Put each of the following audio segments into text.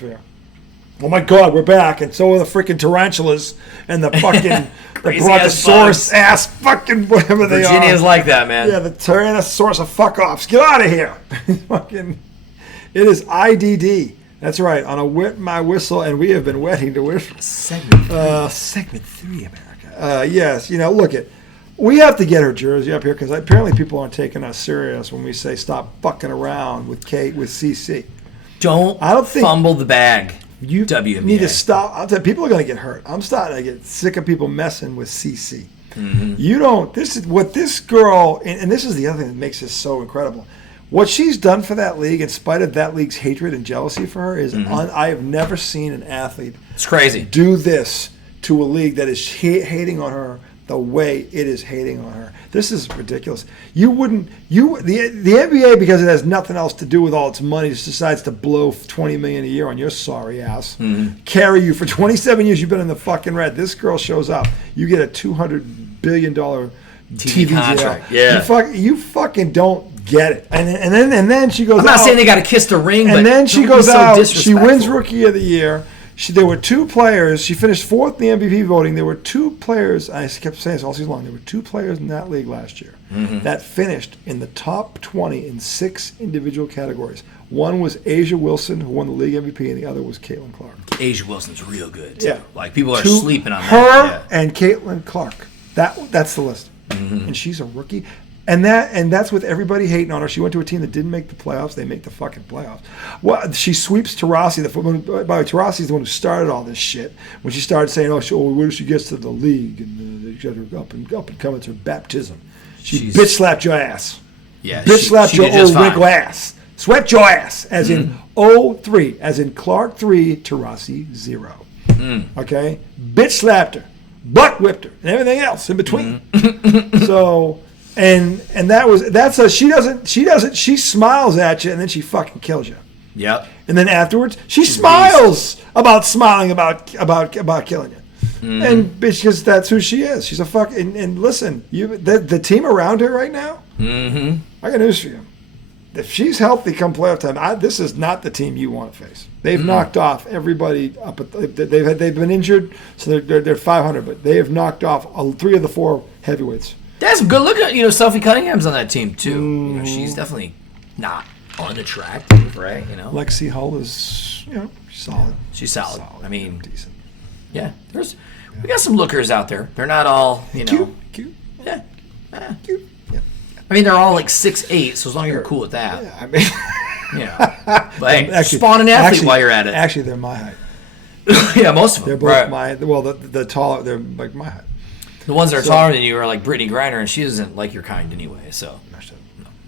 atmosphere. Oh my God, we're back, and so are the freaking tarantulas and the fucking the brontosaurus ass fucking whatever they are. Virginia's like that, man. Yeah, the Tyrannosaurus of fuck offs. Get out of here. Fucking, it is IDD. That's right. On a wet my whistle, and we have been wetting to whistle. Segment 3, America. Yes, look it. We have to get her jersey up here because apparently people aren't taking us serious when we say stop fucking around with CC. I don't think fumble the bag. You need to stop. I'll tell you, people are going to get hurt. I'm starting to get sick of people messing with CC. Mm-hmm. You don't. This is what this girl, and this is the other thing that makes this so incredible. What she's done for that league, in spite of that league's hatred and jealousy for her, is I have never seen an athlete. It's crazy. Do this to a league that is hating on her the way it is hating on her. This is ridiculous. The NBA, because it has nothing else to do with all its money, just decides to blow $20 million a year on your sorry ass, carry you for 27 years. You've been in the fucking red. This girl shows up. You get a $200 billion TV contract. Yeah. You fucking don't get it. And then she goes out. I'm not saying they got to kiss the ring, and but then she goes out. She wins Rookie of the Year. There were two players. She finished fourth in the MVP voting. There were two players. I kept saying this all season long. There were two players in that league last year that finished in the top 20 in 6 individual categories. One was Asia Wilson, who won the league MVP, and the other was Caitlin Clark. Asia Wilson's real good, too. Yeah. Like, people are sleeping on her and Caitlin Clark. That's the list. And she's a rookie. And that's with everybody hating on her. She went to a team that didn't make the playoffs. They make the fucking playoffs. Well, she sweeps Taurasi. By the way, Taurasi is the one who started all this shit. When she started saying, when she gets to the league and she got her up and coming to her baptism, she bitch slapped your ass. Yeah, bitch slapped your old wrinkle ass. Swept your ass, as in 0-3, as in Clark 3, Taurasi 0. Okay, bitch slapped her, butt whipped her, and everything else in between. So. And she smiles at you and then she fucking kills you. Yep. And then afterwards she smiles about smiling about killing you. And because that's who she is. She's a fucking and listen, the team around her right now. I got news for you. If she's healthy come playoff time, this is not the team you want to face. They've knocked off everybody up. They've been injured, so they're 500, but they have knocked off 3 of the 4 heavyweights. That's good. Look at Sophie Cunningham's on that team too. She's definitely not unattractive, right? Lexi Hull is solid. She's solid. I mean, decent. Yeah, we got some lookers out there. They're not all cute. Yeah, cute. Yeah. I mean, they're all like 6'8", so as long as you're cool with that. Yeah, I mean, but hey, spawn an athlete while you're at it. Actually, they're my height. Yeah, most of them. They're both the taller. They're like my height. The ones that are taller than you are like Brittany Griner, and she isn't like your kind anyway. So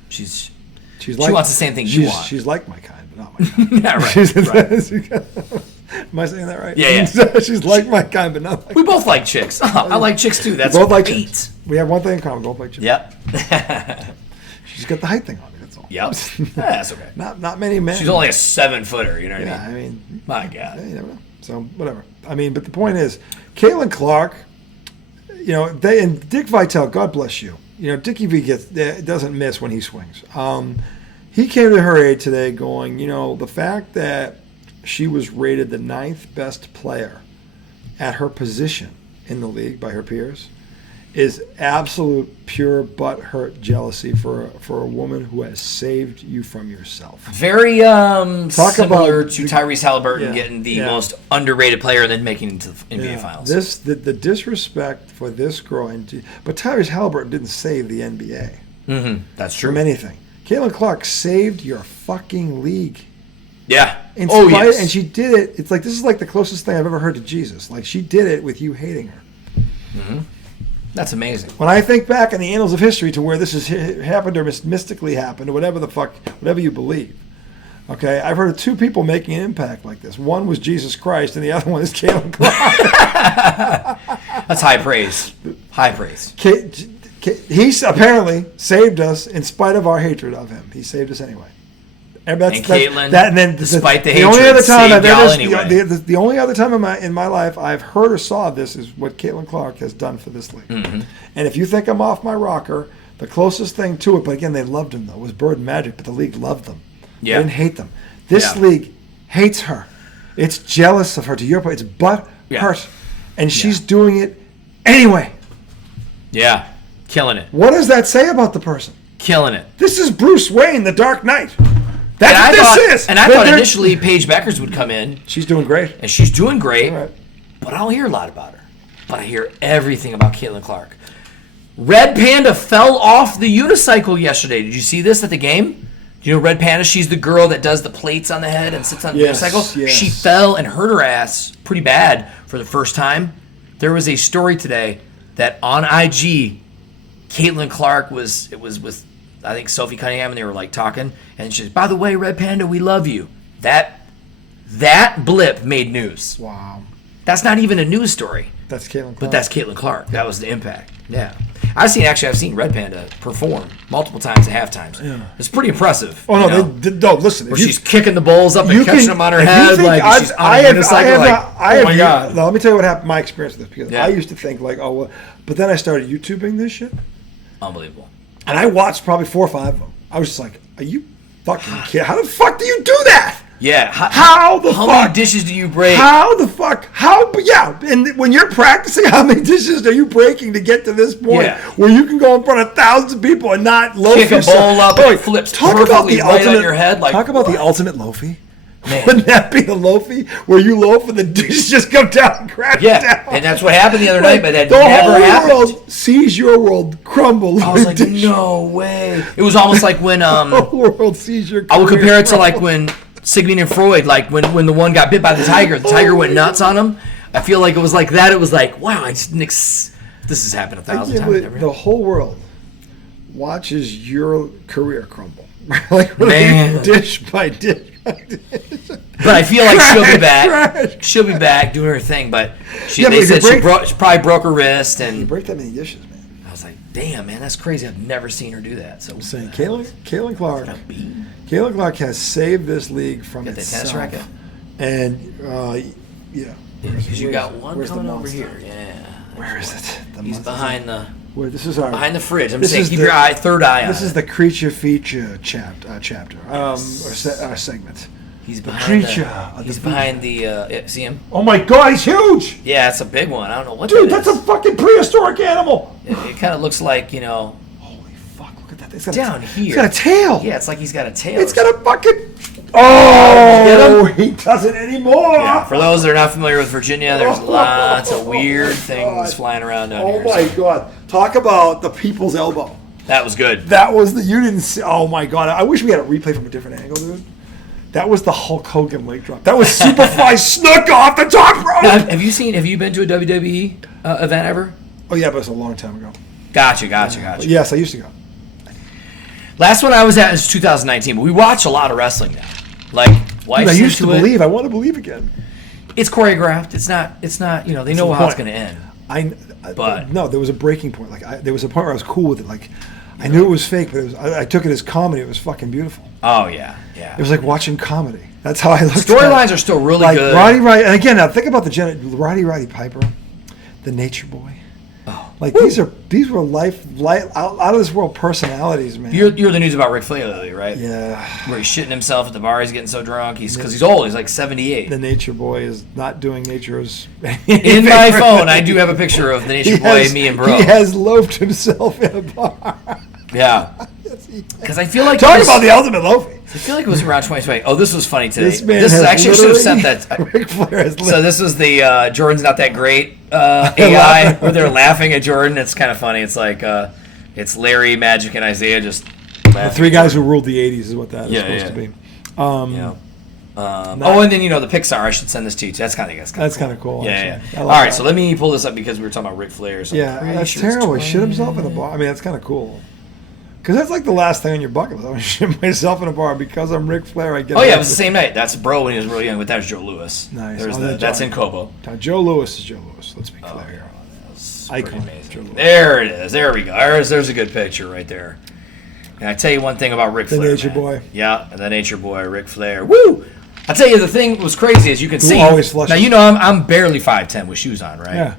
she wants the same thing you want. She's like my kind, but not my kind. Yeah, right. Am I saying that right? Yeah. She's like my kind, but not. We both like chicks. I like chicks too. That's both like chicks. We have one thing in common. We both like chicks. Yep. She's got the height thing on me. That's all. Yep. That's okay. Not many men. She's only a 7-footer. You know what I mean? I mean, my God. You never know. So whatever. I mean, but the point is, Caitlin Clark. And Dick Vitale, God bless you. Dickie V doesn't miss when he swings. He came to her aid today going, the fact that she was rated the 9th best player at her position in the league by her peers is absolute pure butthurt jealousy for a woman who has saved you from yourself. Very similar to Tyrese Halliburton getting the most underrated player and then making it into the NBA Finals. The disrespect for this girl, but Tyrese Halliburton didn't save the NBA. That's true. From anything. Caitlin Clark saved your fucking league. Yeah. Yes. And she did it. It's like this is like the closest thing I've ever heard to Jesus. Like she did it with you hating her. That's amazing. When I think back in the annals of history to where this has happened or mystically happened or whatever you believe, okay, I've heard of 2 people making an impact like this. One was Jesus Christ and the other one is Caitlin Clark. That's high praise. High praise. He's apparently saved us in spite of our hatred of him. He saved us anyway. Caitlin, despite the hatred, only other time saved y'all anyway. The only other time in my life I've heard or saw this is what Caitlin Clark has done for this league. And if you think I'm off my rocker, the closest thing to it, but again, they loved him though, was Bird and Magic, but the league loved them. Yeah. They didn't hate them. This league hates her. It's jealous of her. To your point, it's butt hurt. And she's Yeah. doing it anyway. Yeah. Killing it. What does that say about the person? Killing it. This is Bruce Wayne, the Dark Knight. That's what this is. And I thought initially Paige Beckers would come in. She's doing great. And she's doing great. Right. But I don't hear a lot about her. But I hear everything about Caitlin Clark. Red Panda fell off the unicycle yesterday. Did you see this at the game? You know Red Panda? She's the girl that does the plates on the head and sits on the unicycle. Yes. She fell and hurt her ass pretty bad for the first time. There was a story today that on IG, Caitlin Clark was with, I think, Sophie Cunningham, and they were like talking. And she said, by the way, Red Panda, we love you. That blip made news. Wow. That's not even a news story. That's Caitlin Clark. But that's Caitlin Clark. That was the impact. Yeah. I've seen Red Panda perform multiple times at halftimes. Yeah. It's pretty impressive. Oh, no, no, listen. Where she's kicking the bowls up and catching them on her head like she's on a unicycle. Oh, my God. Now, let me tell you what happened, my experience with this. Because I used to think, like, oh, well, but then I started YouTubing this shit. Unbelievable. And I watched probably 4 or 5 of them. I was just like, are you fucking kidding? How the fuck do you do that? Yeah. How many dishes do you break? How the fuck? Yeah. And when you're practicing, how many dishes are you breaking to get to this point where you can go in front of 1,000 people and not loaf kick yourself? A bowl up and it flips perfectly right on your head? Like, talk about the ultimate loafy. Man. Wouldn't that be the loafy where you loaf and the dishes just come down and crash down? And that's what happened the other night, but that the never happened. The whole world sees your world crumble. I was like, no way. It was almost like when the whole world sees your I would compare it to like when Sigmund and Freud, like when the one got bit by the tiger went nuts on him. I feel like it was like that. It was like, wow, this has happened 1,000 times. The whole world watches your career crumble. Like Man. Dish by dish. But I feel like she'll be back. She'll be back doing her thing. But they said she probably broke her wrist. And you break that many dishes, man. I was like, damn, man, that's crazy. I've never seen her do that. So I'm saying Caitlin Clark has saved this league from itself. Got the tennis racket? And yeah. Because you got one coming over here. Yeah. Where is it? He's behind the. Where this is our behind the fridge. I'm saying keep your third eye on. This is the creature feature chapter or segment. He's behind he's behind the see him? Oh my God, he's huge! Yeah, it's a big one. I don't know what. Dude, that's a fucking prehistoric animal. It kind of looks like Holy fuck! Look at that. It's got down here. It's got a tail. Yeah, it's like he's got a tail. It's got a fucking. Oh, he doesn't anymore. Yeah, for those that are not familiar with Virginia, there's lots of weird things flying around down here. Oh my God! Talk about the people's elbow. That was good. That was you didn't see. Oh my God! I wish we had a replay from a different angle, dude. That was the Hulk Hogan leg drop. That was Superfly Snook off the top rope. Now, have you been to a WWE event ever? Oh yeah, but it's a long time ago. Gotcha. Yes, I used to go. Last one I was at is 2019, but we watch a lot of wrestling now. Like, dude, I used to believe. I want to believe again. It's choreographed. It's not. They know how it's going to end. But no, there was a breaking point. Like there was a point where I was cool with it. Like I knew it was fake, but I took it as comedy. It was fucking beautiful. Oh yeah. It was like watching comedy. That's how I looked. Storylines are still really good. Roddy, and again, now think about the Roddy Piper, the Nature Boy. Oh, like these were life out of this world personalities, man. You're the news about Ric Flair lately, right? Yeah. Where he's shitting himself at the bar. He's getting so drunk. Because he's old. He's like 78. The Nature Boy is not doing Nature's. In my phone, I do have a picture of the Nature Boy and me and Bro. He has loafed himself in a bar. Yeah. Because I feel like talk about the ultimate loafing. I feel like it was around 2020. Oh, this was funny today. This man this is actually should have sent that. Ric Flair has so this was the Jordan's Not That Great AI where they're laughing at Jordan. It's kind of funny. It's like it's Larry, Magic, and Isaiah just laughing. The three guys who ruled the 80s is what that is supposed to be. And then the Pixar. I should send this to you. That's kind of cool. Yeah. All right, so let me pull this up because we were talking about Ric Flair. So that's terrible. He shit himself in a bar. I mean, that's kind of cool. Because that's like the last thing on your bucket list. I want to shit myself in a bar because I'm Ric Flair. I get. Oh yeah, it was the same night. That's Bro when he was really young, but that was Joe Louis. Nice. That's in Kobo. Now, Joe Louis is Joe Louis. Let's be clear here. Icon. Amazing. There it is. There we go. There's a good picture right there. And I tell you one thing about Ric Flair. The Nature Boy. Yeah, the Nature Boy, Ric Flair. Woo! I tell you, the thing was crazy as you can see. Always flushes. Now I'm barely 5'10" with shoes on, right? Yeah.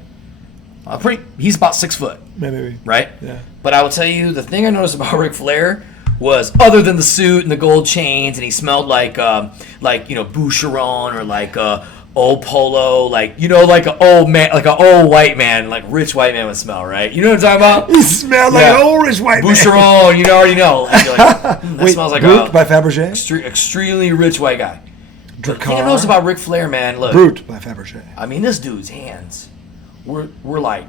He's about 6 foot. Maybe. Right? Yeah. But I will tell you, the thing I noticed about Ric Flair was, other than the suit and the gold chains, and he smelled like Boucheron or like old polo, like like an old man, like an old white man, like rich white man would smell, right? You know what I'm talking about? He smelled like an old rich white man. Boucheron, you already know. Like, you're like, that smells like Brut by Fabergé. Extremely rich white guy. The thing I Drakkar. noticed about Ric Flair, man, look. Brut by Fabergé. I mean, this dude's hands were like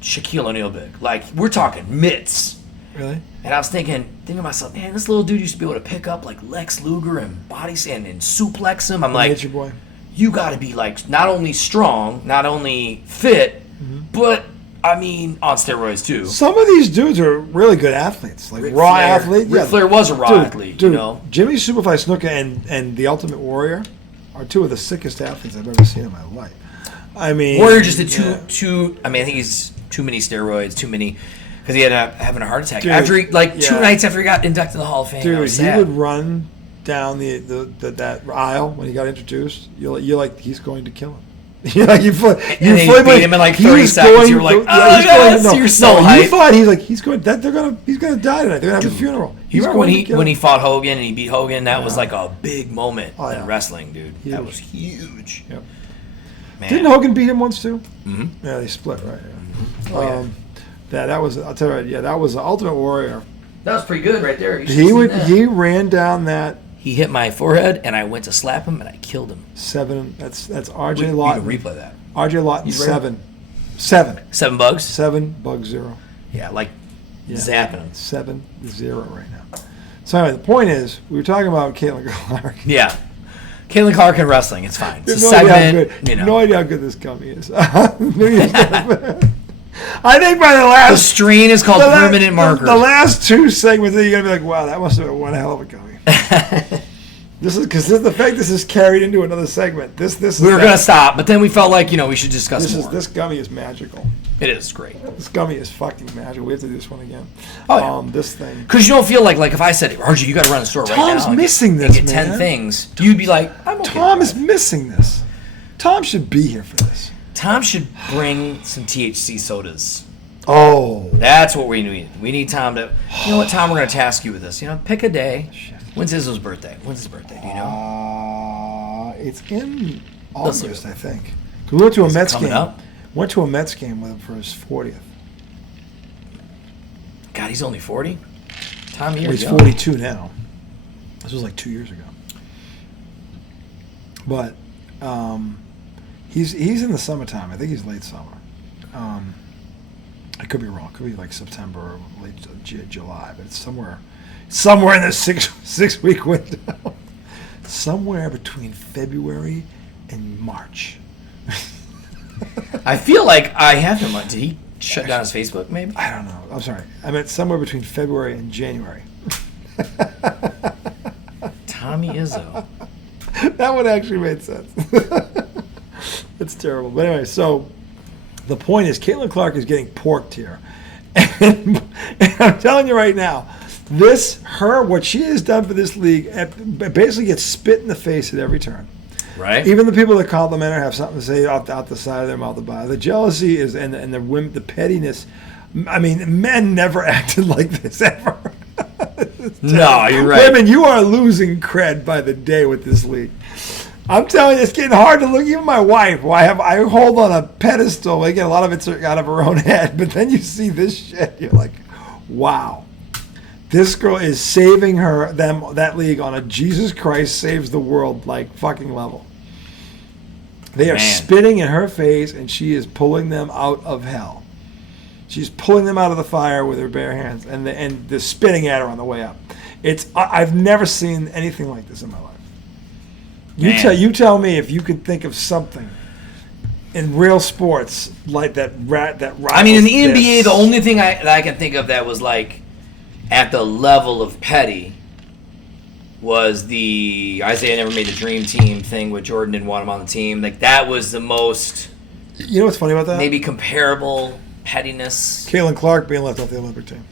Shaquille O'Neal big. Like, we're talking mitts. Really? And I was thinking to myself, man, this little dude used to be able to pick up like Lex Luger and body sand and suplex him. I'm like, Nature Boy. you got to be like not only strong, not only fit, but I mean on steroids too. Some of these dudes are really good athletes, like Ric raw Flair- athlete. Ric Flair was a raw athlete, Dude, you know. Jimmy Superfly Snuka and the Ultimate Warrior are two of the sickest athletes I've ever seen in my life. I mean, Warrior just did too. I mean, I think he's too many steroids, too many, because he had having a heart attack after he, 2 nights after he got inducted in the Hall of Fame. Dude, he would run down that aisle when he got introduced. You're like he's going to kill him. You beat him in like 30 seconds. You were like, you're so hyped. You thought he's going to die tonight. They're gonna have a funeral. You remember when he fought Hogan and he beat Hogan? That was like a big moment in wrestling, dude. Huge. That was huge. Yep. Man. Didn't Hogan beat him once too? Mm-hmm. Yeah, they split, right? Yeah. Oh, yeah. That was, I'll tell you right, yeah, that was the Ultimate Warrior. That was pretty good right there. He ran down that. He hit my forehead and I went to slap him and I killed him. 7. That's R.J. Lawton. You can replay that. R.J. Lawton 7. 7 bugs. 7 bug 0. Yeah, like zapping him. 7-0 right now. So anyway, the point is, we were talking about Caitlin Clark. Yeah. Caitlin Clark and wrestling, it's fine. It's a no idea segment. how good, no idea how good this gummy is. I think by the last... The strain is called permanent marker. The last 2 segments, you're going to be like, wow, that must have been one hell of a gummy. This is the fact this is carried into another segment. This we were going to stop, but then we felt like, we should discuss more. This gummy is magical. It is great. This gummy is fucking magical. We have to do this one again. Oh, yeah. This thing. Because you don't feel like if I said, RG, you got to run the store right now. Tom's missing this, and get 10 man. things. You'd be like, I'm okay. Tom is missing this. Tom should be here for this. Tom should bring some THC sodas. Oh. That's what we need. We need Tom to... You know what, Tom, we're going to task you with this. Pick a day. When's Izzo's birthday? When's his birthday? Do you know? It's in August, I think. We went to a Mets game. Up? Went to a Mets game with him for his 40th. God, he's only 40? Tom, he's 42 now. This was like 2 years ago. But he's in the summertime. I think he's late summer. I could be wrong. It could be like September or late July, but it's somewhere in the 6 week window. Somewhere between February and March. I feel like I have him. Did he shut down his Facebook, maybe? I don't know. I'm sorry. I meant somewhere between February and January. Tommy Izzo. That would actually make sense. It's terrible. But anyway, so the point is Caitlin Clark is getting porked here. And I'm telling you right now, what she has done for this league, basically gets spit in the face at every turn. Right. Even the people that compliment her have something to say out the side of their mouth about it. The jealousy is and the women, the pettiness. I mean, men never acted like this ever. No, you're right. Women, you are losing cred by the day with this league. I'm telling you, it's getting hard to look. Even my wife, who I hold on a pedestal. Again, a lot of it's out of her own head. But then you see this shit, you're like, wow. This girl is saving that league on a Jesus Christ saves the world like fucking level. They are spitting in her face, and she is pulling them out of hell. She's pulling them out of the fire with her bare hands, and they're spitting at her on the way up. I've never seen anything like this in my life. You tell me if you could think of something in real sports like that. I mean, in the NBA, the only thing that I can think of that was like at the level of petty was the Isaiah never made the dream team thing with Jordan didn't want him on the team. Like that was the most. You know what's funny about that? Maybe comparable pettiness. Caitlin Clark being left off the Olympic team.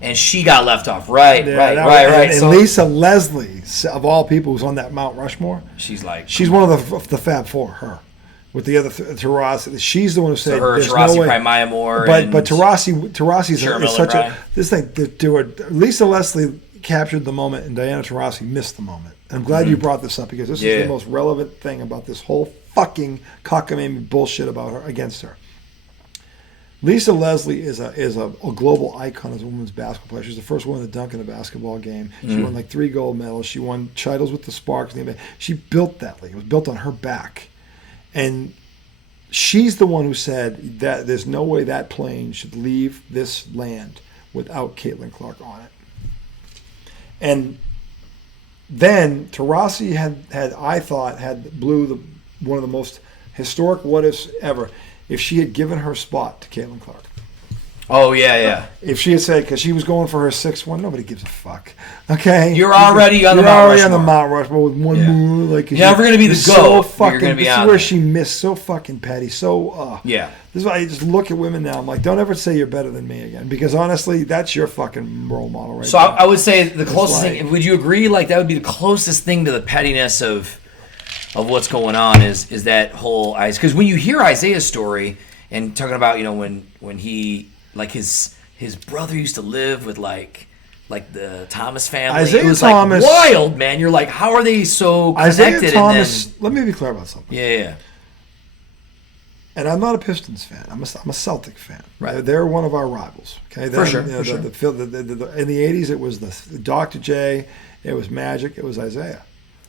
And she got left off. Right. And Lisa Leslie, of all people, who's on that Mount Rushmore. She's one of the Fab Four. Her with the other Taurasi. She's the one who said, "There's Taurasi, no way." probably Maya Moore, but Taurasi's is such Miller, this thing. Lisa Leslie captured the moment and Diana Taurasi missed the moment. And I'm glad you brought this up because this is the most relevant thing about this whole fucking cockamamie bullshit about her against her. Lisa Leslie is a global icon as a women's basketball player. She's the first woman to dunk in a basketball game. She won like 3 gold medals. She won titles with the Sparks. She built that league. It was built on her back. And she's the one who said that there's no way that plane should leave this land without Caitlin Clark on it. And then Taurasi blew one of the most historic what ifs ever. If she had given her spot to Caitlin Clark. Oh, yeah. If she had said, because she was going for her 6-1, nobody gives a fuck. Okay? You're already on the Mount Rushmore with one move. Like, you're never going to be the GOAT. You're going to be this is where she missed so fucking petty. So, yeah. This is why I just look at women now. I'm like, don't ever say you're better than me again. Because honestly, that's your fucking role model right so now. I would say the closest thing, would you agree, like, that would be the closest thing to the pettiness of what's going on is that whole because when you hear Isaiah's story and talking about when he like his brother used to live with like the Thomas family, Isaiah it was Thomas, like wild, man. You're like, how are they so connected? Isaiah Thomas. Let me be clear about something. Yeah. And I'm not a Pistons fan. I'm a Celtic fan. Right. They're one of our rivals. Okay. For sure. In the '80s, it was the Dr. J. It was Magic. It was Isaiah.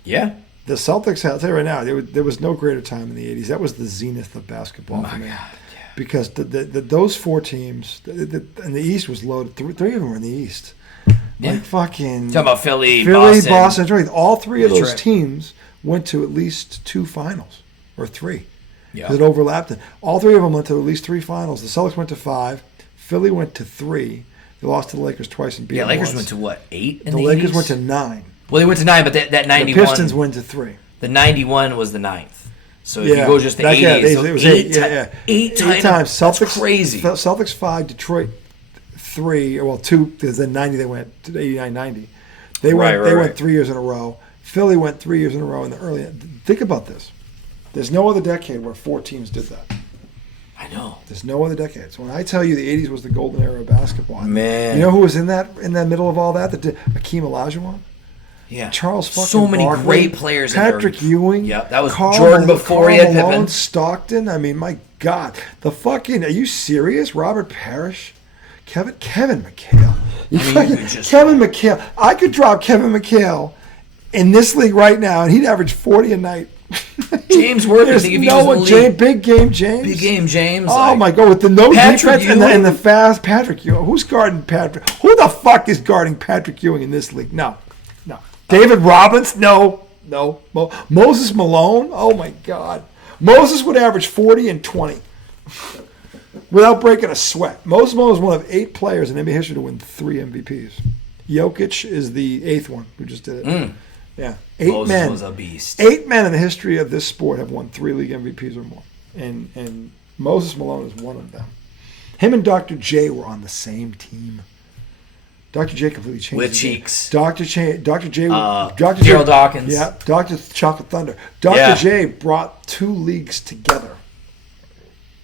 Yeah. The Celtics, I'll tell you right now, there was no greater time in the 80s. That was the zenith of basketball for me. God, yeah. Because those 4 teams, and the East was loaded. 3 of them were in the East. Yeah. Like fucking... Talking about Philly, Boston, Detroit. All 3 of those teams went to at least 2 finals, or 3. Yeah. Because it overlapped. All 3 of them went to at least 3 finals. The Celtics went to 5. Philly went to 3. They lost to the Lakers twice and beat them Lakers once. went to what, 8 in the 80s? Lakers went to 9. Well, they went to 9, but that 91... The Pistons went to 3. The 91 was the 9th. So if you go just the 80s, it was 8. 8 times. Celtics, that's crazy. Celtics 5, Detroit 3. Well, 2, because then 90 they went to 89-90. They went 3 years in a row. Philly went 3 years in a row in the early... Think about this. There's no other decade where 4 teams did that. I know. There's no other decade. So when I tell you the 80s was the golden era of basketball, man, you know who was in that middle of all that? Akeem Olajuwon. Yeah. Charles fucking so many Barkley, great players. Patrick Ewing. Yep, that was Jordan before he had Pippen. Stockton. I mean, my God, are you serious? Robert Parrish, Kevin McHale. Kevin McHale. I could drop Kevin McHale in this league right now, and he'd average 40 a night. James Worthy. Big game James. Big game James. Oh my God, with the no defense and the fast Patrick Ewing. Who's guarding Patrick? Who the fuck is guarding Patrick Ewing in this league? No. David Robbins? No. Moses Malone? Oh my God. Moses would average 40 and 20 without breaking a sweat. Moses Malone is one of 8 players in NBA history to win 3 MVPs. Jokic is the 8th one who just did it. Yeah. Moses was a beast. 8 men in the history of this sport have won 3 league MVPs or more. And Moses Malone is one of them. Him and Dr. J were on the same team. Dr. J completely changed. With cheeks. Dr. J. Daryl Dawkins. Yeah. Dr. Chocolate Thunder. Dr. J brought 2 leagues together.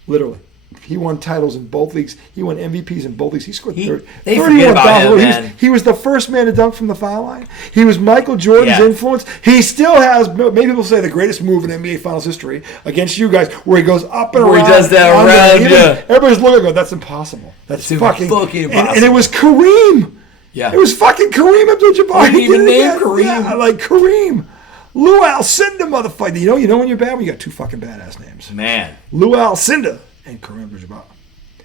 Literally. He won titles in both leagues. He won MVPs in both leagues. He scored 30. They forget about him, man. He was the first man to dunk from the foul line. He was Michael Jordan's influence. He still has, maybe people say, the greatest move in NBA Finals history against you guys, where he goes up and around. Where he does that around, Everybody's looking at that's impossible. That's fucking impossible. And it was Kareem. Yeah. It was fucking Kareem Abdul-Jabbar. He didn't even name Kareem. Yeah, like Kareem. Lou Alcindor, motherfucker. You know when you're bad? When you got 2 fucking badass names. Man. Lou Alcindor and Kareem Abdul-Jabbar.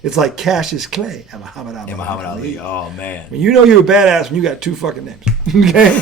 It's like Cassius Clay and Muhammad Ali. Oh, man. I mean, you know you're a badass when you got 2 fucking names. Okay?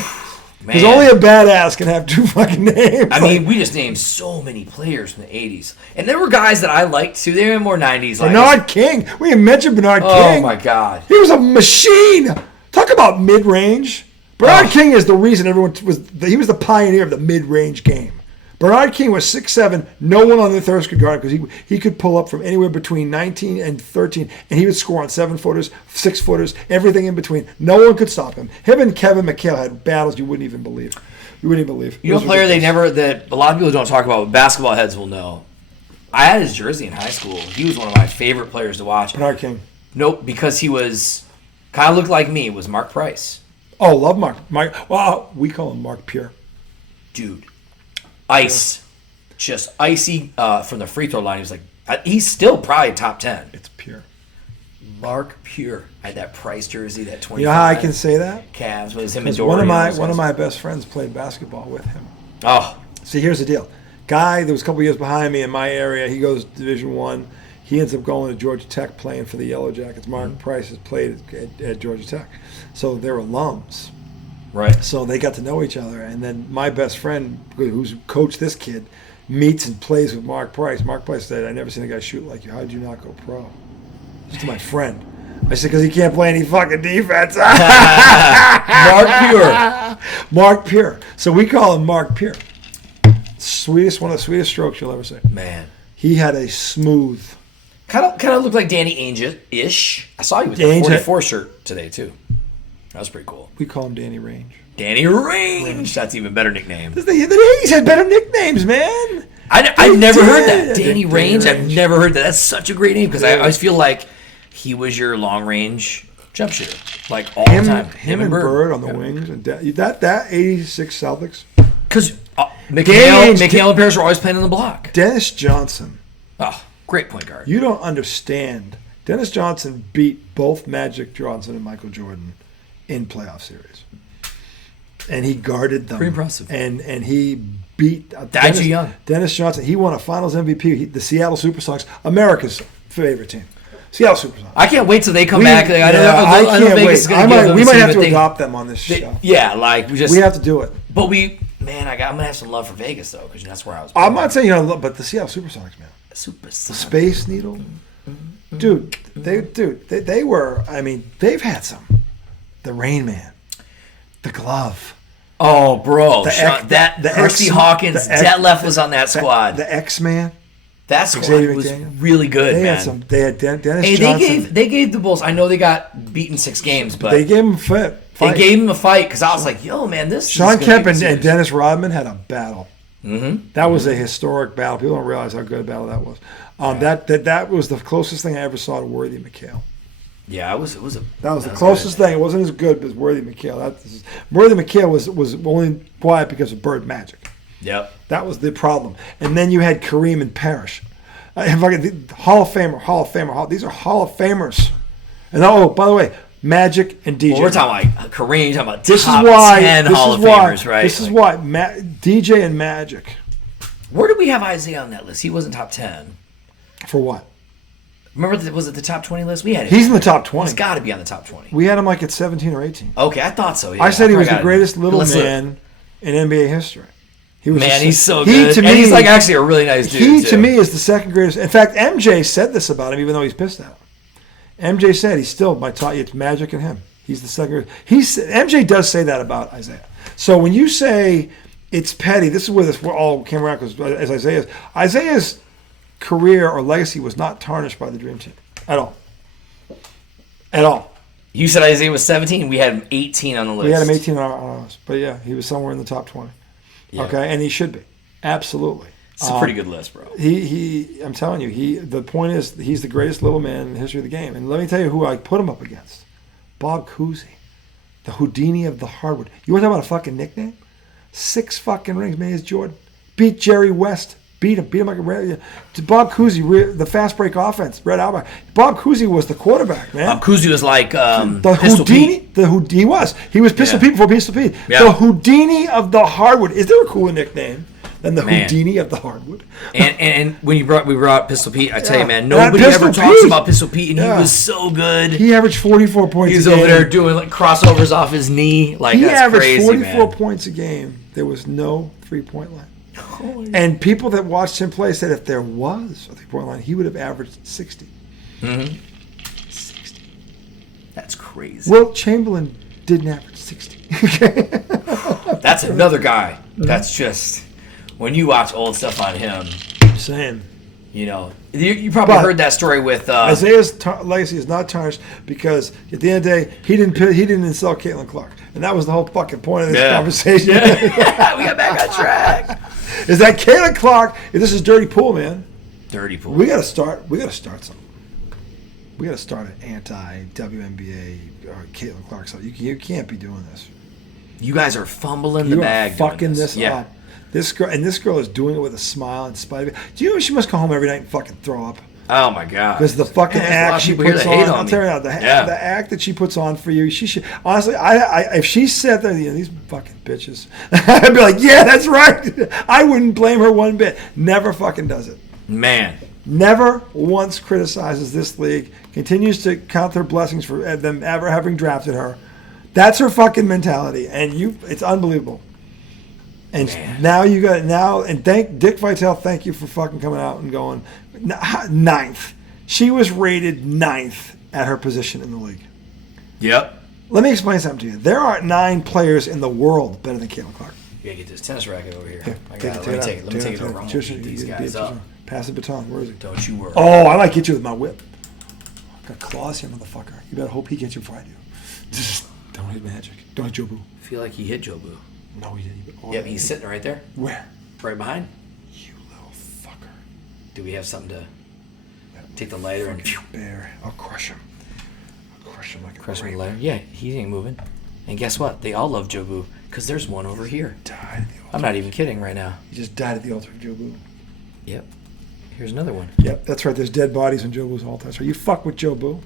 Because only a badass can have 2 fucking names. I mean, we just named so many players from the 80s. And there were guys that I liked, too. They were more 90s. Bernard King. We didn't mention Bernard King. Oh, my God. He was a machine. Talk about mid-range. Bernard King is the reason he was the pioneer of the mid-range game. Bernard King was 6'7", no one on the earth could guard because he could pull up from anywhere between 19 and 13, and he would score on 7-footers, 6-footers, everything in between. No one could stop him. Him and Kevin McHale had battles you wouldn't even believe. You know, a player that a lot of people don't talk about, but basketball heads will know. I had his jersey in high school. He was one of my favorite players to watch. Bernard King. Nope, because he was kind of looked like me. Was Mark Price. Oh, love Mark. Well, we call him Mark Pure. Dude, ice. Just icy from the free throw line. He was like, he's still probably top 10. It's Pure. Mark Pure. I had that Price jersey, that 25. You know how I can say that? Cavs was him and Because Dory. one of my best friends played basketball with him. Oh, See, here's the deal. Guy that was a couple years behind me in my area, he goes Division One. He ends up going to Georgia Tech playing for the Yellow Jackets. Mark Price has played at Georgia Tech. So they're alums. right. So they got to know each other. And then my best friend, who's coached this kid, meets and plays with Mark Price. Mark Price said, I never seen a guy shoot like you. How did you not go pro? Just to my friend. I said, because he can't play any fucking defense. Mark Pure. Mark Pure. So we call him Mark Pure. One of the sweetest strokes you'll ever see. Man. He had a smooth. Kind of looked like Danny Ainge-ish. I saw you with the Ainge- 44 shirt today, too. That was pretty cool. We call him Danny Range. Danny Range. That's even better nickname. The 80s had better nicknames, man. I've never heard that. did. Danny Danny Range. I've Range. never heard that. That's such a great name because I Yeah. always feel like he was your long range jump shooter, like all the time. Him and Bird on the wings, and that 86 Celtics. Because Danny Mikhail and Parrish were always playing on the block. Dennis Johnson. Oh, great point guard. You don't understand. Dennis Johnson beat both Magic Johnson and Michael Jordan in playoff series, and he guarded them. Pretty impressive. And he beat Died too young. Dennis Johnson. He won a Finals MVP. The Seattle SuperSonics, America's favorite team. Seattle SuperSonics. I can't wait till they come We- back. I know I can't Vegas is wait. gonna give them We the might same have to thing. adopt them on this show. Yeah, like we just. We have to do it. But man, I'm gonna have some love for Vegas though, because that's where I was. I'm not saying but the Seattle SuperSonics, man. Super. Space Needle, dude. They were. I mean, they've had some. The Rain Man, the Glove, Oh, bro, The Sean, X- that the Percy X- Hawkins, the X- Detlef was on that squad. the X-Man. That squad Xavier was McDaniel. really good, They man. had some. They had Dennis Hey, Johnson. they gave the Bulls. I know they got beaten 6 games, but They gave him a fit. they Fight. gave him a fight because I was like, "Yo, man, this." Sean is Kemp and Dennis Rodman had a battle. Mm-hmm. That was a historic battle. People don't realize how good a battle that was. That was the closest thing I ever saw to Worthy McHale. Yeah, it was a. That was the closest thing. It wasn't as good as Worthy McHale. Worthy McHale was only quiet because of Bird Magic. Yep. That was the problem. And then you had Kareem and Parrish. Hall of Famer. These are Hall of Famers. And by the way, Magic and DJ. Well, we're talking like Kareem. You're talking about This top is why. 10 This Hall is of why. Famers, right? This is why. DJ and Magic. Where did we have Isaiah on that list? He wasn't top 10. For what? Remember, was it the top 20 list? We had. He's in the top 20. He's got to be on the top 20. We had him like at 17 or 18. Okay, I thought so. Yeah, I said he was the forgot. greatest little Listen, man in NBA history. He was Man, he's so he, good. to And me, he's like actually a really nice dude. He too. to me is the second greatest. In fact, MJ said this about him, even though he's pissed at him. MJ said he's still my top. It's Magic and him. He's the second. MJ does say that about Isaiah. So when you say it's petty, this is where this all came around because as Isaiah's career or legacy was not tarnished by the Dream Team at all. At all. You said Isaiah was 17. We had him 18 on the list. We had him 18 on ours, but yeah, he was somewhere in the top 20. Yeah. Okay, and he should be absolutely. It's a pretty good list, bro. I'm telling you, the point is he's the greatest little man in the history of the game. And let me tell you who I put him up against. Bob Cousy, the Houdini of the hardwood. You want to talk about a fucking nickname? 6 fucking rings, man. He's Jordan. Beat Jerry West. Beat him like a red. Bob Cousy, the fast break offense. Red Auerbach. Bob Cousy was the quarterback, man. Kuzi was like The Pistol Houdini. Pete. He was. He was Pistol Pete before Pistol Pete. Yeah. The Houdini of the hardwood. Is there a cooler nickname than the Man. Houdini of the hardwood? And when we brought up Pistol Pete, I tell Yeah. you, man, And nobody Pistol ever talks Pete. about Pistol Pete, and Yeah. he was so good. He averaged 44 points He was a game. over there doing like crossovers off his knee. Like He that's averaged crazy, 44 man. points a game. There was no three-point line. And people that watched him play said if there was a three-point line, he would have averaged 60. 60. That's crazy. Wilt Chamberlain didn't average 60. That's another guy. That's just when you watch old stuff on him. Saying. You know, you probably But heard that story with Isaiah's legacy is not tarnished because at the end of the day, he didn't insult Caitlin Clark. And that was the whole fucking point of this conversation. Yeah. We got back on track. Is that Caitlin Clark? This is dirty pool, man. Dirty pool. We gotta start something. We got to start an anti-WNBA or Caitlin Clark side. You can't be doing this. You guys are fumbling the You are bag. fucking this Yeah. up. This girl is doing it with a smile in spite of it. Do you know she must come home every night and fucking throw up? Oh my god! Because the fucking Man, there's a lot act of she people here puts that hate on, on I'll me. tell you now, the act that she puts on for you, she should honestly. If she sat there, these fucking bitches, I'd be like, yeah, that's right. I wouldn't blame her one bit. Never fucking does it. Man, Never once criticizes this league. Continues to count their blessings for them ever having drafted her. That's her fucking mentality, and it's unbelievable. And Man. now you got and thank Dick Vitale. Thank you for fucking coming out and going ninth. She was rated ninth at her position in the league. yep. Let me explain something to you. There aren't 9 players in the world better than Caitlin Clark. You gotta get this tennis racket over here. Let me Let me take it over. I'm gonna beat these guys up. Pass the baton. Where is it? Don't you worry. Oh, I might get you with my whip. Got claws here, motherfucker. You better hope he gets you before I do. Just don't hit Magic. Don't hit Jobu. I feel like he hit Jobu. No, he didn't. Yep, he's sitting right there, Where? right behind. You little fucker. Do we have something to take the lighter and Bear. I'll crush him. I'll crush him like a crush him grape. with the lighter? Yeah, he ain't moving. And guess what? They all love Jobu because there's one over here. Died at the altar. I'm not even kidding right now. He just died at the altar of Jobu. Yep. Here's another one. Yep, that's right. There's dead bodies on Jobu's altar. That's right. You fuck with Jobu.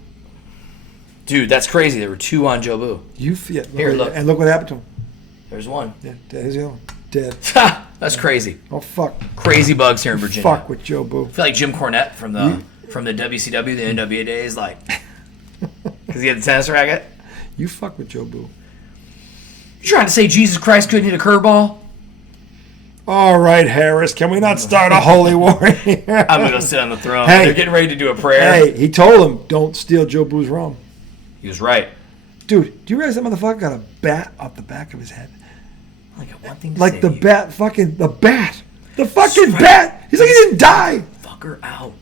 Dude, that's crazy. There were 2 on Jobu. Here, look. And look what happened to him. There's one. Yeah, dead. Here's the other one. Dead. Ha! That's crazy. Oh, fuck. Crazy bugs here in Virginia. Fuck with Jobu. I feel like Jim Cornette from the WCW, the NWA days, like, because he had the tennis racket. You fuck with Jobu. You trying to say Jesus Christ couldn't hit a curveball? All right, Harris. Can we not start a holy war here? I'm gonna go sit on the throne. Hey. They're getting ready to do a prayer. Hey, he told him, don't steal Jobu's rum. He was right. Dude, do you realize that motherfucker got a bat up the back of his head? I got one thing to Like say the to you. bat, fucking, the bat. The fucking Strike. bat. He's like, he didn't die. Fucker out.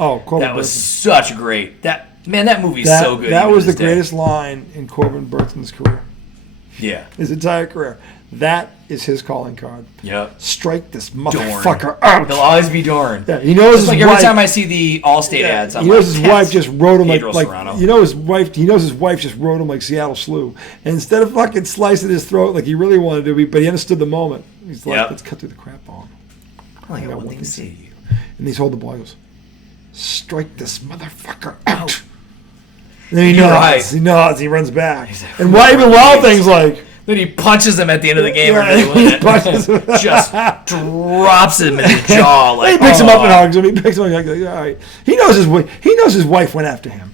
Oh, Corbin That was Burnson. such a great. That movie's so good. That even was to the this day. greatest line in Corbin Burnton's career, Yeah. his entire career. That is his calling card. Yep. Strike this Dorn. motherfucker out. He'll always be Dorn. Yeah, he knows It's his like wife. every time I see the Allstate ads, I'm He knows like, his wife just wrote him Pedro like Serrano. you know his wife. He knows his wife just wrote him like Seattle Slew. And instead of fucking slicing his throat like he really wanted to be, but he understood the moment. He's like, Yep. let's cut through the crap on him. I got one thing to say to you. And he's holding the ball. He goes, strike this motherfucker out. And then he You're nods. right. He nods. He runs back. like, And why even Wild Thing's like. Then he punches him at the end of the game Yeah, or really he punches him. just drops him in the jaw. Like, He picks him up and oh. hugs him. He picks him up and hugs him. All right. He knows his wife. He knows his wife went after him.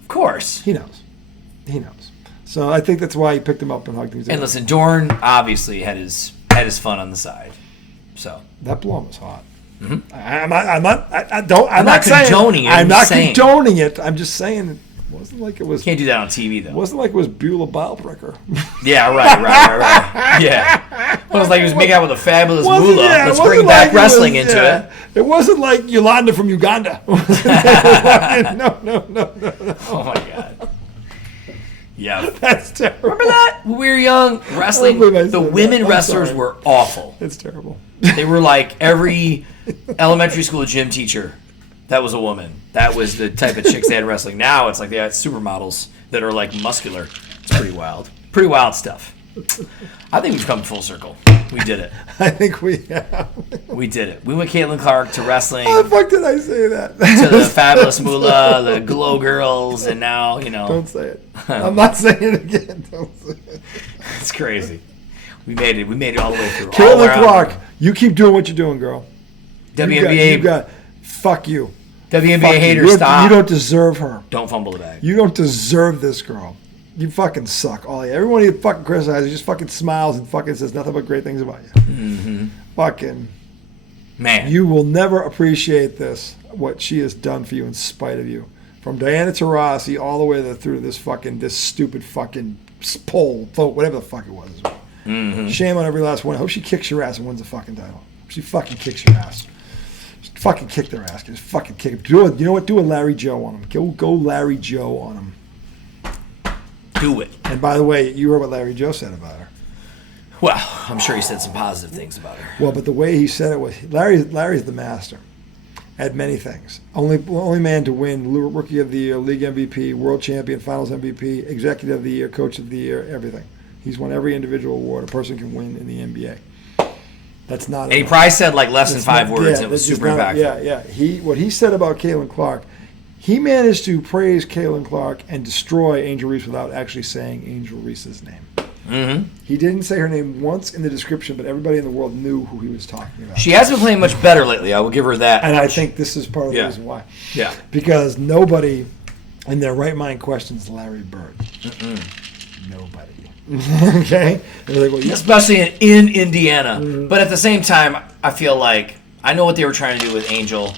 Of course. He knows. He knows. So I think that's why he picked him up and hugged him. And listen, Dorn obviously had his fun on the side. So That blonde was hot. Mm-hmm. I'm not not saying, condoning it, I'm I'm not just saying. condoning it. I'm just saying it wasn't like it was. can't do that on TV though. It wasn't like it was Beulah Bilebreaker. Yeah, right. Yeah. It was like he was making out with a fabulous Wasn't- moolah. yeah, it Let's wasn't bring like back it wrestling was- into yeah. it. It wasn't like Yolanda from Uganda. No. Oh my god. Yeah. That's terrible. Remember that? When we were young, wrestling, I believe I the said women that. I'm wrestlers sorry. were awful. It's terrible. They were like every elementary school gym teacher that was a woman. That was the type of chicks they had wrestling. Now it's like they had supermodels that are like muscular. It's pretty wild. Pretty wild stuff. I think we've come full circle. We did it. I think we have. We did it. We went Caitlin Clark to wrestling, How the fuck did I say that? to the Fabulous Moolah, the Glow Girls, and now, you know, Don't say it. I'm not saying it again. Don't say it. it's crazy. We made it. We made it all the way through. All Caitlin around. Clark, you keep doing what you're doing, girl. WNBA, You got fuck you. WNBA Fuck you. haters, stop. You don't deserve her. Don't fumble the bag. You don't deserve this girl. You fucking suck. All you. Everyone you fucking criticizes just fucking smiles and fucking says nothing but great things about you. Mm-hmm. Fucking. Man. You will never appreciate this, what she has done for you in spite of you. From Diana Taurasi all the way through this stupid fucking poll, vote, whatever the fuck it was. Mm-hmm. Shame on every last one. I hope she kicks your ass and wins the fucking title. She fucking kicks your ass. Just fucking kick their ass. Just fucking kick them. You know what? Do a Larry Joe on them. Go Larry Joe on them. Do it. And by the way, you heard what Larry Joe said about her. Well, I'm sure he said some positive things about her. Well, but the way he said it was Larry's the master. at many things. Only man to win Rookie of the Year, League MVP, World Champion, Finals MVP, Executive of the Year, Coach of the Year, everything. He's won every individual award a person can win in the NBA. That's not. And he probably said like less than 5 words. And it was super impactful. Yeah. What he said about Caitlin Clark, he managed to praise Caitlin Clark and destroy Angel Reese without actually saying Angel Reese's name. Mm-hmm. He didn't say her name once in the description, but everybody in the world knew who he was talking about. She has been playing much better lately. I will give her that. And I think this is part of the reason why. Yeah. Because nobody in their right mind questions Larry Bird. Nobody. Okay? Like, well, especially in Indiana. Mm-hmm. But at the same time, I feel like I know what they were trying to do with Angel.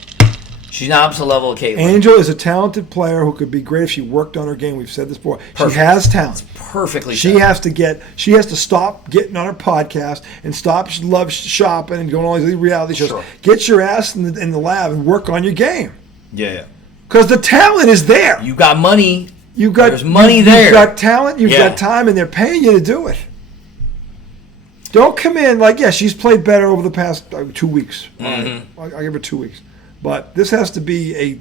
She's not up to the level of Caitlin. Angel is a talented player who could be great if she worked on her game. We've said this before. Perfect. She has talent. It's perfectly She has to stop getting on her podcast and stop love shopping and going on all these reality shows. Sure. Get your ass in the lab and work on your game. Yeah. Because the talent is there. You got money. There's money there. You've got talent. You've got time, and they're paying you to do it. Don't come in like, she's played better over the past 2 weeks. Mm-hmm. I'll give her 2 weeks. But this has to be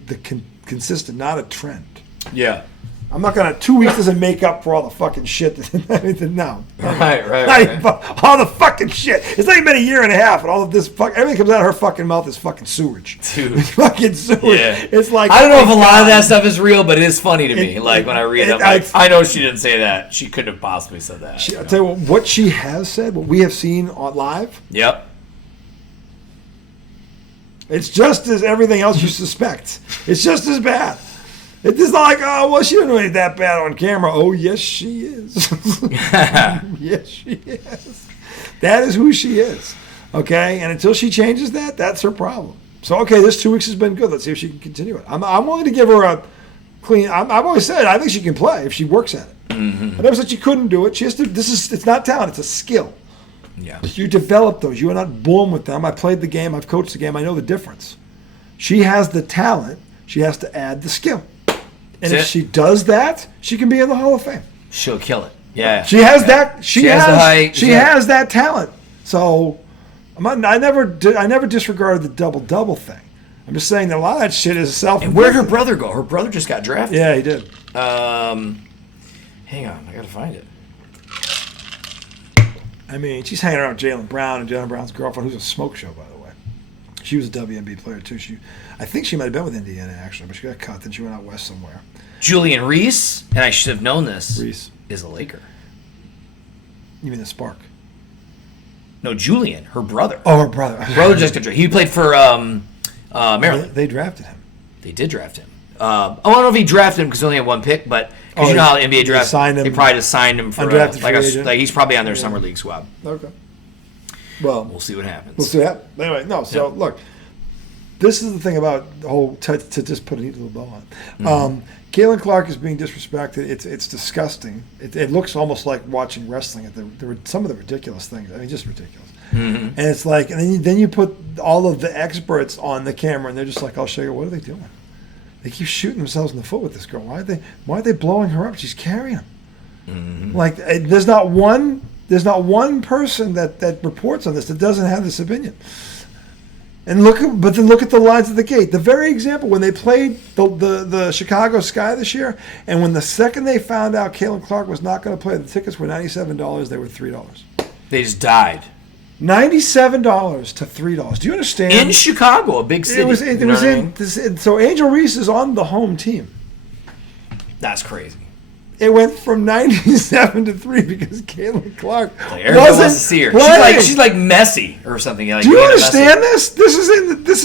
consistent, not a trend. Yeah. I'm not going to, 2 weeks doesn't make up for all the fucking shit. No. Right. All the fucking shit. It's not even been a year and a half, and all of this, everything comes out of her fucking mouth is fucking sewage. Dude. Fucking sewage. Yeah. It's like, I don't know if a lot of that stuff is real, but it is funny to me. Like, when I read it, I know she didn't say that. She couldn't have possibly said that. I'll tell you what she has said, what we have seen on live. Yep. It's just as everything else you suspect. It's just as bad. It's not like, oh, well, she didn't really that bad on camera. Oh, yes, she is. Yes, she is. That is who she is. Okay? And until she changes that, that's her problem. So, okay, this 2 weeks has been good. Let's see if she can continue it. I'm willing to give her a clean. I've always said I think she can play if she works at it. Mm-hmm. I never said she couldn't do it. She has to. It's not talent. It's a skill. Yeah. You develop those. You are not born with them. I played the game. I've coached the game. I know the difference. She has the talent. She has to add the skill. And if she does that, she can be in the Hall of Fame. She'll kill it. Yeah. She has that. She has the height. She has that talent. So I never disregarded the double thing. I'm just saying that a lot of that shit is self. And where'd her brother go? Her brother just got drafted. Yeah, he did. Hang on, I gotta find it. I mean, she's hanging around Jaylen Brown and Jaylen Brown's girlfriend, who's a smoke show, by the way. She was a WNBA player, too. I think she might have been with Indiana, actually, but she got cut. Then she went out west somewhere. Julian Reese, and I should have known this, Reese is a Laker. You mean the Spark? No, Julian, her brother. Oh, her brother. Her brother just got drafted. He played for Maryland. They drafted him. They did draft him. I don't know if he drafted him because he only had one pick, but because you know how the NBA drafts, they probably just signed him for like he's probably on their summer league squad. Okay. Well, we'll see what happens. We'll see what happens. Anyway, no. So look, this is the thing about the whole to just put a neat little bow on. Mm-hmm. Caitlin Clark is being disrespected. It's disgusting. It looks almost like watching wrestling. There were some of the ridiculous things. I mean, just ridiculous. Mm-hmm. And it's like, and then you put all of the experts on the camera, and they're just like, "I'll show you." What are they doing? They keep shooting themselves in the foot with this girl. Why are they blowing her up? She's carrying them. Mm-hmm. Like there's not one person that reports on this that doesn't have this opinion. And look at the lines at the gate. The very example when they played the Chicago Sky this year, and when the second they found out Caitlin Clark was not going to play, the tickets were $97. They were $3. They just died. $97 to $3. Do you understand? In Chicago, a big city. So Angel Reese is on the home team. That's crazy. It went from 97 to 3 because Caitlin Clark everyone wants to see her. She's like Messi or something. Like, do you understand this? This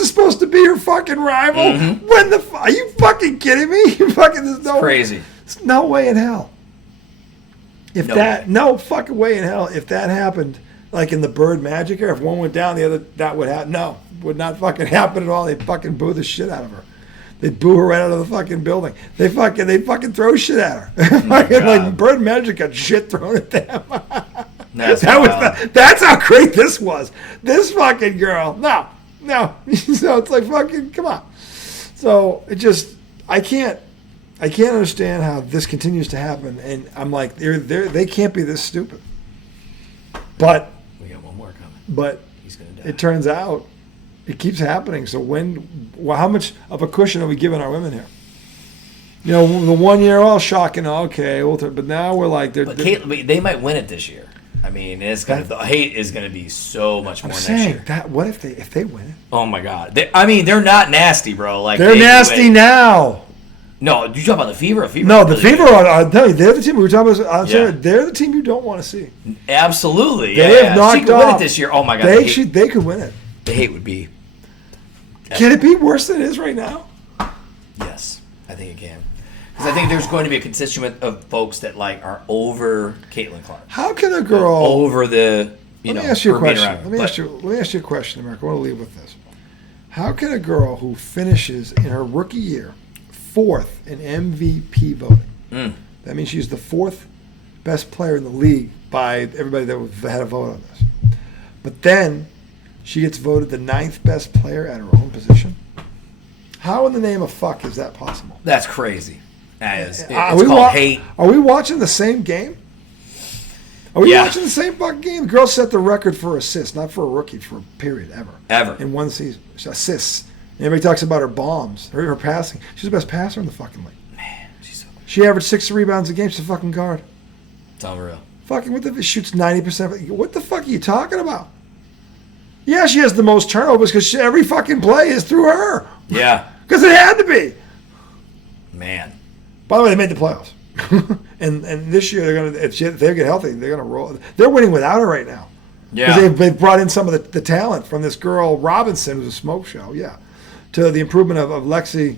is supposed to be her fucking rival. Mm-hmm. Are you fucking kidding me? Crazy. There's no way in hell. No fucking way in hell. If that happened, like in the Bird Magic era, if one went down, the other that would happen. No, would not fucking happen at all. They'd fucking boo the shit out of her. They'd boo her right out of the fucking building. They fucking throw shit at her. Like Bird Magic got shit thrown at them. That's how great this was. This fucking girl. No. So it's like fucking come on. So it just I can't understand how this continues to happen. And I'm like they can't be this stupid. But we got one more coming. But he's gonna die. It turns out It keeps happening. So how much of a cushion are we giving our women here? You know, the 1 year, shocking, okay, but now we're like, But they might win it this year. I mean, the hate is gonna be so much more next year. What if they win it? Oh my God! They're not nasty, bro. Like they're nasty now. No, you talk about the Fever? No, the Fever. I'll tell you, they're the team we were talking about. They're the team you don't want to see. Absolutely. They have knocked she could win it this year. Oh my God! They could win it. The hate would be. Can it be worse than it is right now? Yes, I think it can. Because I think there's going to be a constituent of folks that are over Caitlin Clark. How can a girl over the Let me ask you a question. Let me ask you a question, America. I want to leave with this. How can a girl who finishes in her rookie year 4th in MVP voting, that means she's the 4th best player in the league by everybody that had a vote on this, but then she gets voted the 9th best player at her own position? How in the name of fuck is that possible? That's crazy. That is. It's called hate. Are we watching the same game? Are we watching the same fucking game? The girl set the record for assists, not for a rookie, for a period ever. In one season. Assists. Everybody talks about her bombs, her passing. She's the best passer in the fucking league. Man, she's so good. She averaged 6 rebounds a game. She's a fucking guard. It's unreal. Fucking what the shoots 90%. What the fuck are you talking about? Yeah, she has the most turnovers because every fucking play is through her. Yeah. Because it had to be. Man. By the way, they made the playoffs. and this year, they're gonna if they get healthy, they're going to roll. They're winning without her right now. Yeah. Because they've brought in some of the talent from this girl, Robinson, who's a smoke show, to the improvement of Lexi,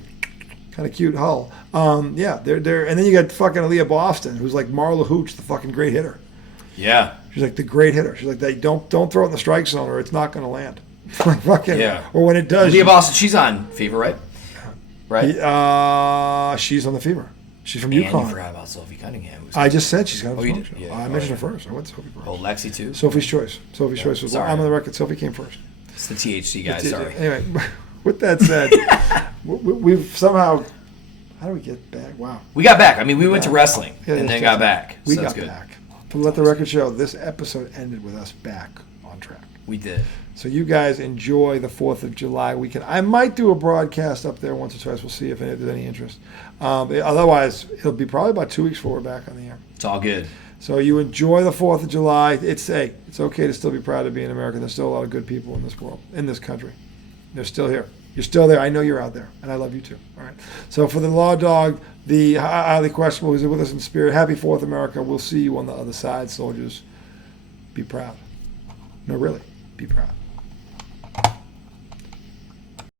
kind of cute Hull. They're and then you got fucking Aaliyah Boston, who's like Marla Hooch, the fucking great hitter. Yeah. She's like the great hitter. She's like, don't throw it in the strike zone or it's not going to land. Like fucking. Yeah. Or when it does. Aaliyah Boston, she's on Fever, right? Right. She's on the Fever. She's from UConn. You forgot about Sophie Cunningham. I just said she's got a smoke show. Yeah, I mentioned her first. I went Sophie first. Oh, Lexi too? Sophie's Choice. Sophie's Choice was I'm on the record. Sophie came first. It's the THC guy, sorry. Anyway, with that said, we've somehow... How do we get back? Wow. We got back. I mean, we went to wrestling and then got back. We got back. To let the record show, this episode ended with us back on track. We did. So you guys enjoy the 4th of July weekend. I might do a broadcast up there once or twice. We'll see if there's any interest. Otherwise, it'll be probably about 2 weeks before we're back on the air. It's all good. So you enjoy the 4th of July. It's okay to still be proud to be an American. There's still a lot of good people in this world, in this country. They're still here. You're still there. I know you're out there, and I love you too. All right. So for the Law Dog, the highly questionable who's with us in spirit, happy 4th, America. We'll see you on the other side, soldiers. Be proud. No, really, be proud.